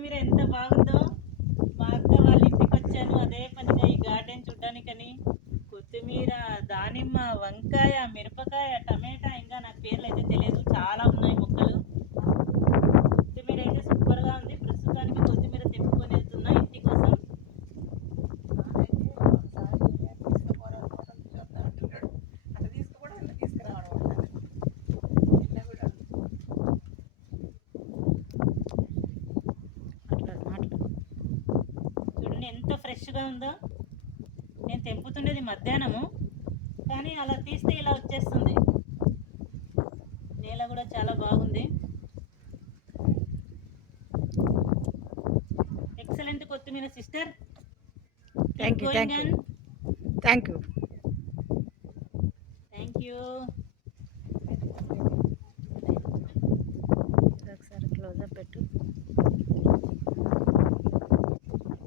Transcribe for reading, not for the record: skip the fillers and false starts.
కొత్తిమీర ఎంత బాగుందో. మా అక్క వాళ్ళ ఇంటికి వచ్చాను అదే పనిగా ఈ గార్డెన్ చూడ్డానికని. కొత్తిమీర, దానిమ్మ, వంకాయ, మిరపకాయ, టమాటా, ఇంకా నాకు పేర్లు అయితే తెలియదు, చాలా ఉన్నాయి మొక్కలు. కొత్తిమీర అయితే సూపర్గా ఉంది. ప్రస్తుతానికి కొత్తిమీర తెంపుకొని వెళ్తున్నా ఇంటి కోసం. చూడండి ఎంత ఫ్రెష్గా ఉందో. నేను తెంపుతుండేది మధ్యాహ్నము, కానీ అలా తీస్తే ఇలా వచ్చేస్తుంది. నేల కూడా చాలా బాగుంది. ఎక్సలెంట్ కొత్తిమీర sister. Thank you. Thank thank you. You.